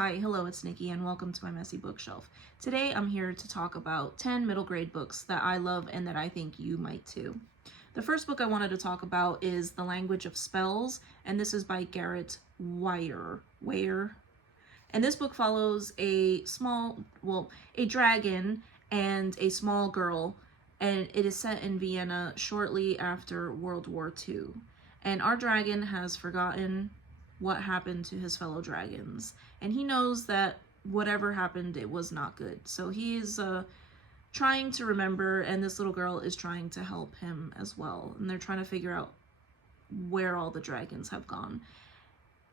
Hi, hello, it's Nikki, and welcome to my messy bookshelf. Today I'm here to talk about 10 middle grade books that I love and that I think you might too. The first book I wanted to talk about is The Language of Spells, and this is by Garret Weyr. And this book follows a dragon and a small girl, and it is set in Vienna shortly after World War II. And our dragon has forgotten what happened to his fellow dragons, and he knows that whatever happened, it was not good. So he's trying to remember, and this little girl is trying to help him as well, and they're trying to figure out where all the dragons have gone.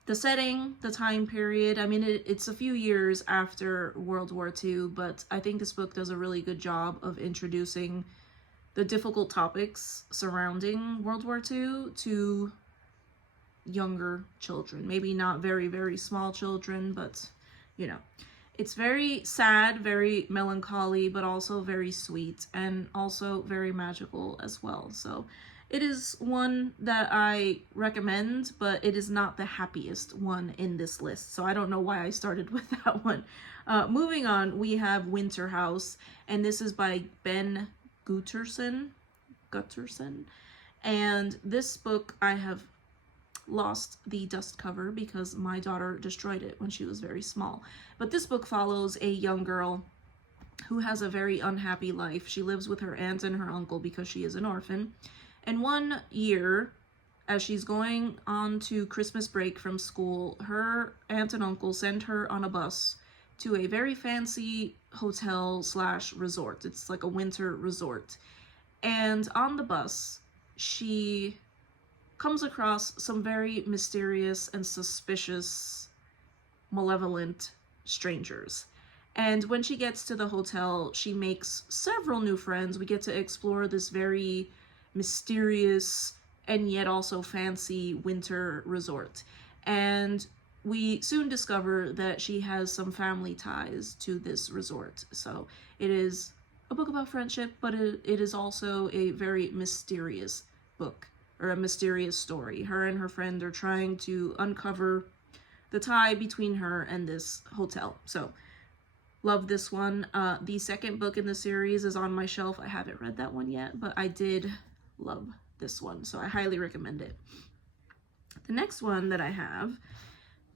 The setting, the time period, I mean, it's a few years after World War II, but I think this book does a really good job of introducing the difficult topics surrounding World War II to younger children. Maybe not very, very small children, but, you know. It's very sad, very melancholy, but also very sweet, and also very magical as well. So it is one that I recommend, but it is not the happiest one in this list. So I don't know why I started with that one. Moving on, we have Winterhouse, and this is by Ben Guterson. And this book, I have lost the dust cover because my daughter destroyed it when she was very small. But this book follows a young girl who has a very unhappy life. She lives with her aunt and her uncle because she is an orphan. And one year, as she's going on to Christmas break from school, her aunt and uncle send her on a bus to a very fancy hotel / resort. It's like a winter resort. And on the bus, she comes across some very mysterious and suspicious, malevolent strangers. And when she gets to the hotel, she makes several new friends. We get to explore this very mysterious and yet also fancy winter resort. And we soon discover that she has some family ties to this resort. So it is a book about friendship, but it is also a very mysterious book, or a mysterious story. Her and her friend are trying to uncover the tie between her and this hotel. So, love this one. The second book in the series is on my shelf. I haven't read that one yet, but I did love this one, so I highly recommend it. The next one that I have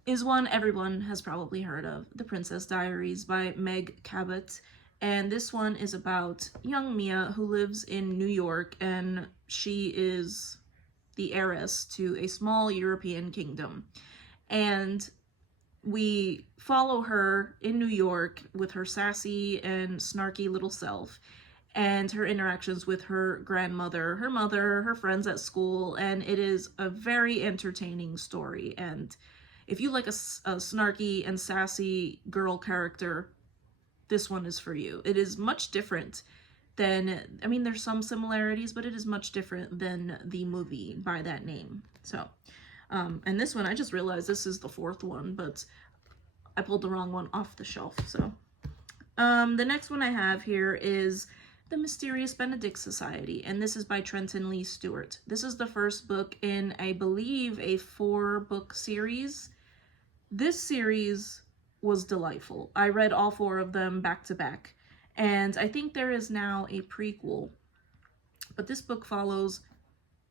is one everyone has probably heard of, The Princess Diaries by Meg Cabot. And this one is about young Mia, who lives in New York, and she is the heiress to a small European kingdom. And we follow her in New York with her sassy and snarky little self, and her interactions with her grandmother, her mother, her friends at school, and it is a very entertaining story. And if you like a snarky and sassy girl character, this one is for you. It is much different than, I mean, there's some similarities, but it is much different than the movie by that name. So, and this one, I just realized this is the fourth one, but I pulled the wrong one off the shelf. So, the next one I have here is The Mysterious Benedict Society, and this is by Trenton Lee Stewart. This is the first book in, I believe, a 4-book series. This series was delightful. I read all 4 of them back to back. And I think there is now a prequel, but this book follows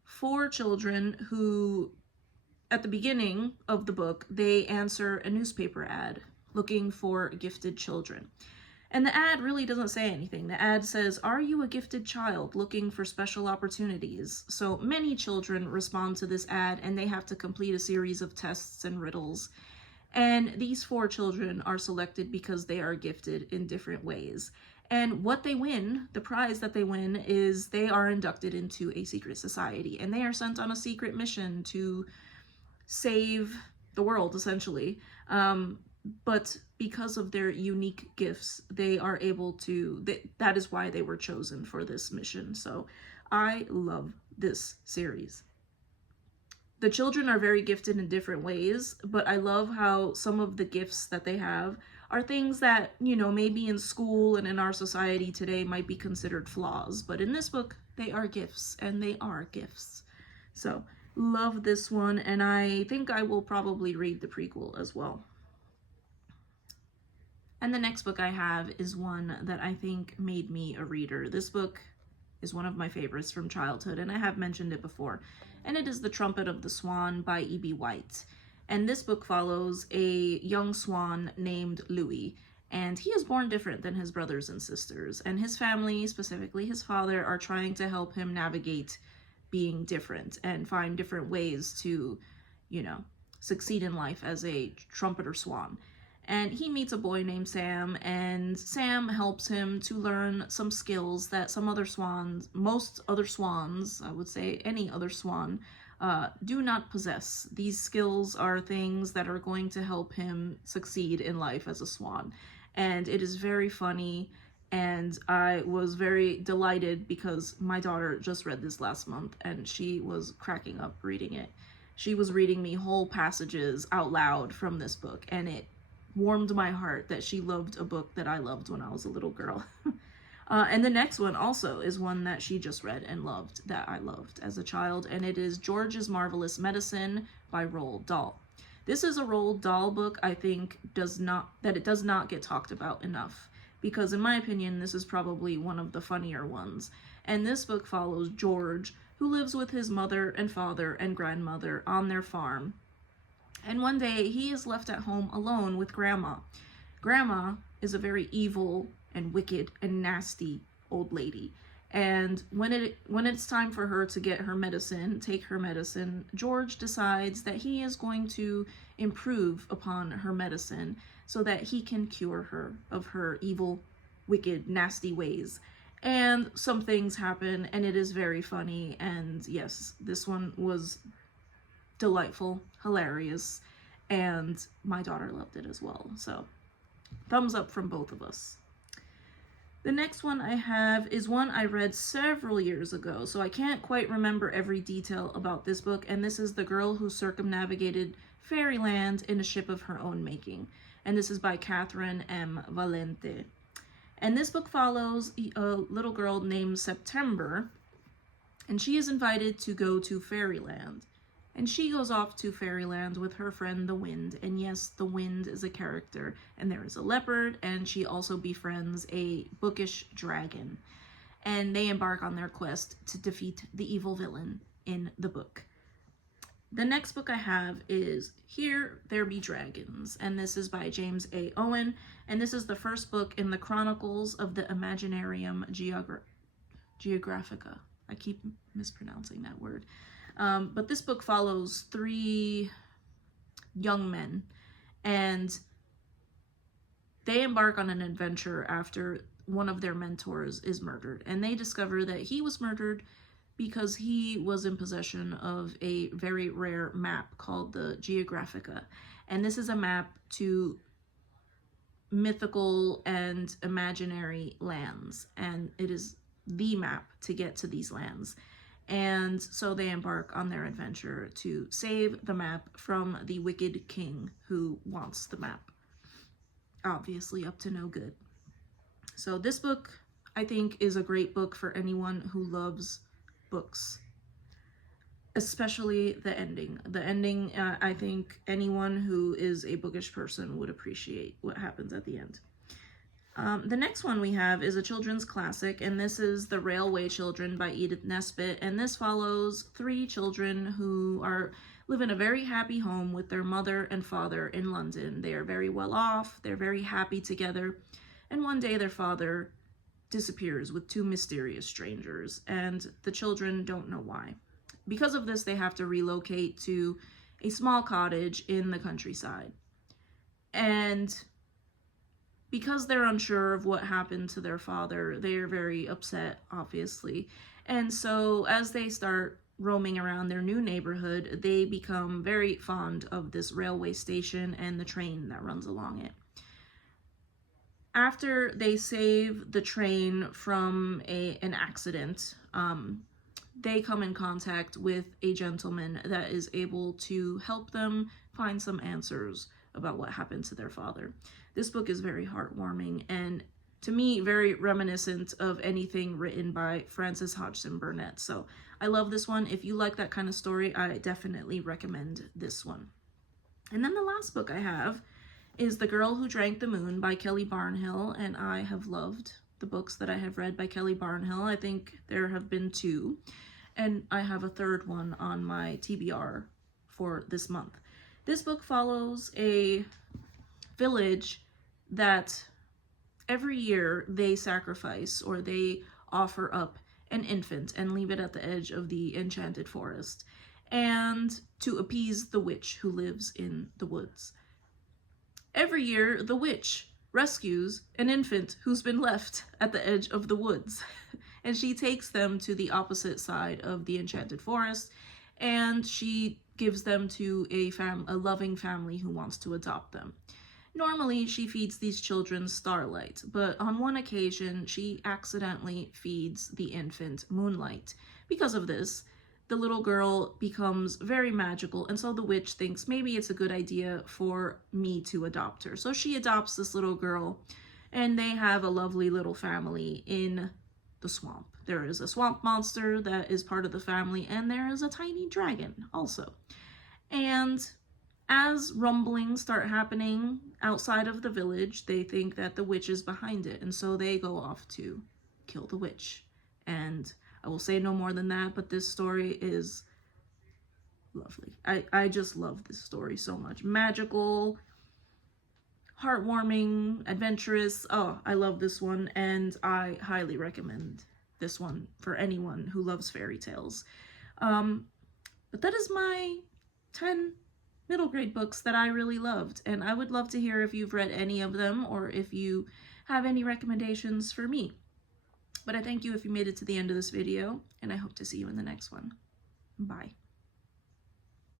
4 children who, at the beginning of the book, they answer a newspaper ad looking for gifted children. And the ad really doesn't say anything. The ad says, "Are you a gifted child looking for special opportunities?" So many children respond to this ad, and they have to complete a series of tests and riddles. And these 4 children are selected because they are gifted in different ways. And what they win, the prize that they win, is they are inducted into a secret society. And they are sent on a secret mission to save the world, essentially. But because of their unique gifts, they are able to, that is why they were chosen for this mission. So I love this series. The children are very gifted in different ways, but I love how some of the gifts that they have are things that, you know, maybe in school and in our society today might be considered flaws. But in this book, they are gifts, and they are gifts. So, love this one, and I think I will probably read the prequel as well. And the next book I have is one that I think made me a reader. This book is one of my favorites from childhood, and I have mentioned it before. And it is The Trumpet of the Swan by E.B. White. And this book follows a young swan named Louis, and he is born different than his brothers and sisters. And his family, specifically his father, are trying to help him navigate being different and find different ways to, you know, succeed in life as a trumpeter swan. And he meets a boy named Sam, and Sam helps him to learn some skills that some other swans, most other swans, I would say any other swan, do not possess. These skills are things that are going to help him succeed in life as a swan. And it is very funny, and I was very delighted because my daughter just read this last month, and she was cracking up reading it. She was reading me whole passages out loud from this book, and it warmed my heart that she loved a book that I loved when I was a little girl. And the next one also is one that she just read and loved, that I loved as a child, and it is George's Marvelous Medicine by Roald Dahl. This is a Roald Dahl book I think does not get talked about enough, because in my opinion this is probably one of the funnier ones. And this book follows George, who lives with his mother and father and grandmother on their farm. And one day he is left at home alone with Grandma. Grandma is a very evil and wicked and nasty old lady. And when it's time for her to get her medicine, take her medicine, George decides that he is going to improve upon her medicine so that he can cure her of her evil, wicked, nasty ways. And some things happen, and it is very funny. And yes, this one was delightful, hilarious, and my daughter loved it as well. So thumbs up from both of us. The next one I have is one I read several years ago, so I can't quite remember every detail about this book, and this is The Girl Who Circumnavigated Fairyland in a Ship of Her Own Making. And this is by Catherynne M. Valente. And this book follows a little girl named September, and she is invited to go to Fairyland. And she goes off to Fairyland with her friend the Wind, and yes, the Wind is a character, and there is a leopard, and she also befriends a bookish dragon. And they embark on their quest to defeat the evil villain in the book. The next book I have is Here There Be Dragons, and this is by James A. Owen, and this is the first book in the Chronicles of the Imaginarium Geographica. I keep mispronouncing that word. But this book follows 3 young men, and they embark on an adventure after one of their mentors is murdered, and they discover that he was murdered because he was in possession of a very rare map called the Geographica. And this is a map to mythical and imaginary lands, and it is the map to get to these lands. And so they embark on their adventure to save the map from the wicked king who wants the map. Obviously up to no good. So this book, I think, is a great book for anyone who loves books. Especially the ending. The ending, I think anyone who is a bookish person would appreciate what happens at the end. The next one we have is a children's classic, and this is The Railway Children by Edith Nesbit, and this follows 3 children who live in a very happy home with their mother and father in London. They are very well off, they're very happy together, and one day their father disappears with 2 mysterious strangers, and the children don't know why. Because of this, they have to relocate to a small cottage in the countryside. And because they're unsure of what happened to their father, they are very upset, obviously. And so as they start roaming around their new neighborhood, they become very fond of this railway station and the train that runs along it. After they save the train from an accident, they come in contact with a gentleman that is able to help them find some answers about what happened to their father. This book is very heartwarming and, to me, very reminiscent of anything written by Frances Hodgson Burnett. So I love this one. If you like that kind of story, I definitely recommend this one. And then the last book I have is The Girl Who Drank the Moon by Kelly Barnhill, and I have loved the books that I have read by Kelly Barnhill. I think there have been 2, and I have a 3rd one on my TBR for this month. This book follows a village that every year they sacrifice or they offer up an infant and leave it at the edge of the enchanted forest, and to appease the witch who lives in the woods. Every year, the witch rescues an infant who's been left at the edge of the woods, and she takes them to the opposite side of the enchanted forest, and she gives them to a loving family who wants to adopt them. Normally, she feeds these children starlight, but on one occasion, she accidentally feeds the infant moonlight. Because of this, the little girl becomes very magical, and so the witch thinks maybe it's a good idea for me to adopt her. So she adopts this little girl, and they have a lovely little family in the swamp. There is a swamp monster that is part of the family, and there is a tiny dragon also. And as rumblings start happening outside of the village, they think that the witch is behind it, and so they go off to kill the witch. And I will say no more than that, but this story is lovely. I just love this story so much. Magical, heartwarming, adventurous. Oh, I love this one, and I highly recommend this one for anyone who loves fairy tales. But that is my 10 middle grade books that I really loved, and I would love to hear if you've read any of them or if you have any recommendations for me. But I thank you if you made it to the end of this video, and I hope to see you in the next one. Bye.